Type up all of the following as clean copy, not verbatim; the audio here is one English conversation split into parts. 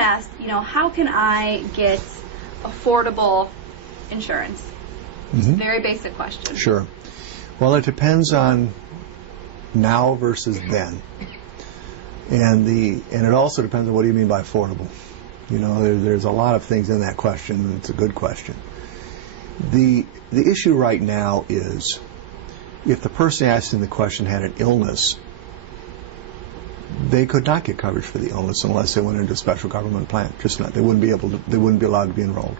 asked, how can I get affordable insurance? Very basic question. Sure. Well, it depends on now versus then. And it also depends on what do you mean by affordable. There's a lot of things in that question, and it's a good question. The issue right now is if the person asking the question had an illness, they could not get coverage for the illness unless they went into a special government plan. Just not. They wouldn't be allowed to be enrolled.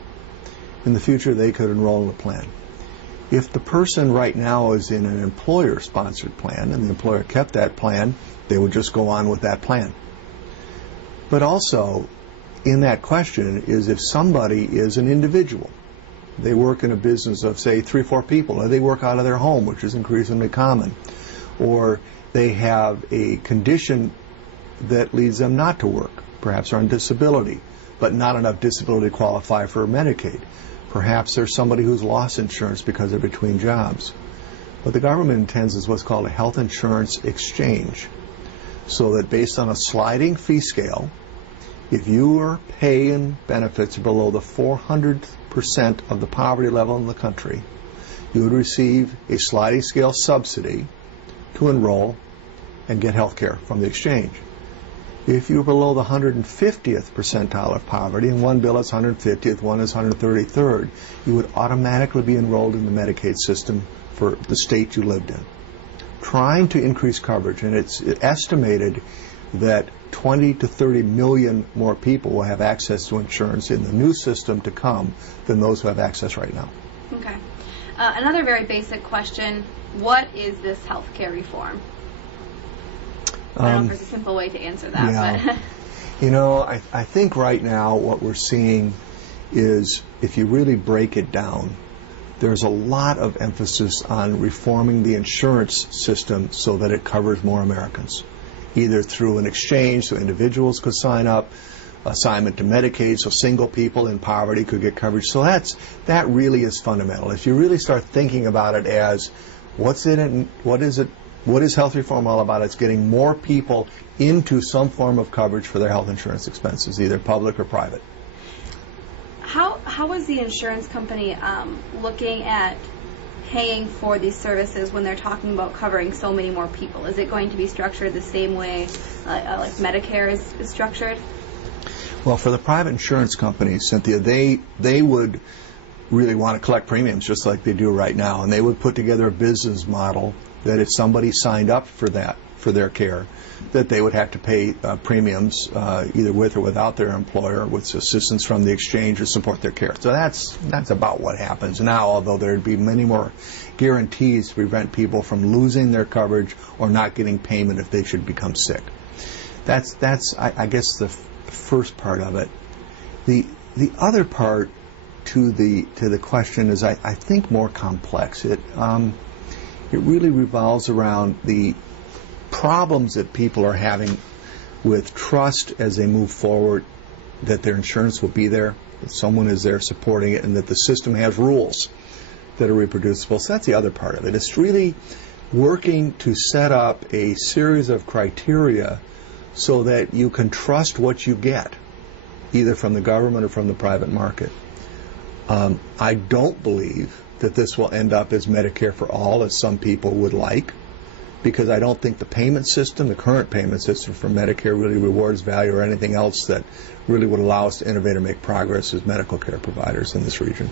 In the future, they could enroll in a plan. If the person right now is in an employer-sponsored plan and the employer kept that plan, they would just go on with that plan. But also, in that question is if somebody is an individual. They work in a business of, say, 3 or 4 people, or they work out of their home, which is increasingly common, or they have a condition that leads them not to work. Perhaps they're on disability, but not enough disability to qualify for Medicaid. Perhaps there's somebody who's lost insurance because they're between jobs. What the government intends is what's called a health insurance exchange, so that based on a sliding fee scale, if your pay and benefits are below the 400% of the poverty level in the country, you would receive a sliding scale subsidy to enroll and get health care from the exchange. If you're below the 150th percentile of poverty, and one bill is 150th, one is 133rd, you would automatically be enrolled in the Medicaid system for the state you lived in. Trying to increase coverage, and it's estimated that 20 to 30 million more people will have access to insurance in the new system to come than those who have access right now. Okay. Another very basic question, what is this health care reform? I don't know if there's a simple way to answer that. Yeah. But I think right now what we're seeing is, if you really break it down, there's a lot of emphasis on reforming the insurance system so that it covers more Americans, either through an exchange so individuals could sign up, assignment to Medicaid so single people in poverty could get coverage. So that really is fundamental. If you really start thinking about it as what's in it, what is health reform all about? It's getting more people into some form of coverage for their health insurance expenses, either public or private. How is the insurance company looking at paying for these services when they're talking about covering so many more people? Is it going to be structured the same way like Medicare is structured? Well, for the private insurance companies, Cynthia, they would really want to collect premiums just like they do right now, and they would put together a business model that if somebody signed up for their care, that they would have to pay premiums either with or without their employer, with assistance from the exchange to support their care. So that's about what happens now, although there'd be many more guarantees to prevent people from losing their coverage or not getting payment if they should become sick. That's I guess the first part of it. The other part to the question is I think more complex. It really revolves around the problems that people are having with trust as they move forward, that their insurance will be there, that someone is there supporting it, and that the system has rules that are reproducible. So that's the other part of it. It's really working to set up a series of criteria so that you can trust what you get, either from the government or from the private market. I don't believe that this will end up as Medicare for all, as some people would like, because I don't think the payment system, the current payment system for Medicare, really rewards value or anything else that really would allow us to innovate or make progress as medical care providers in this region.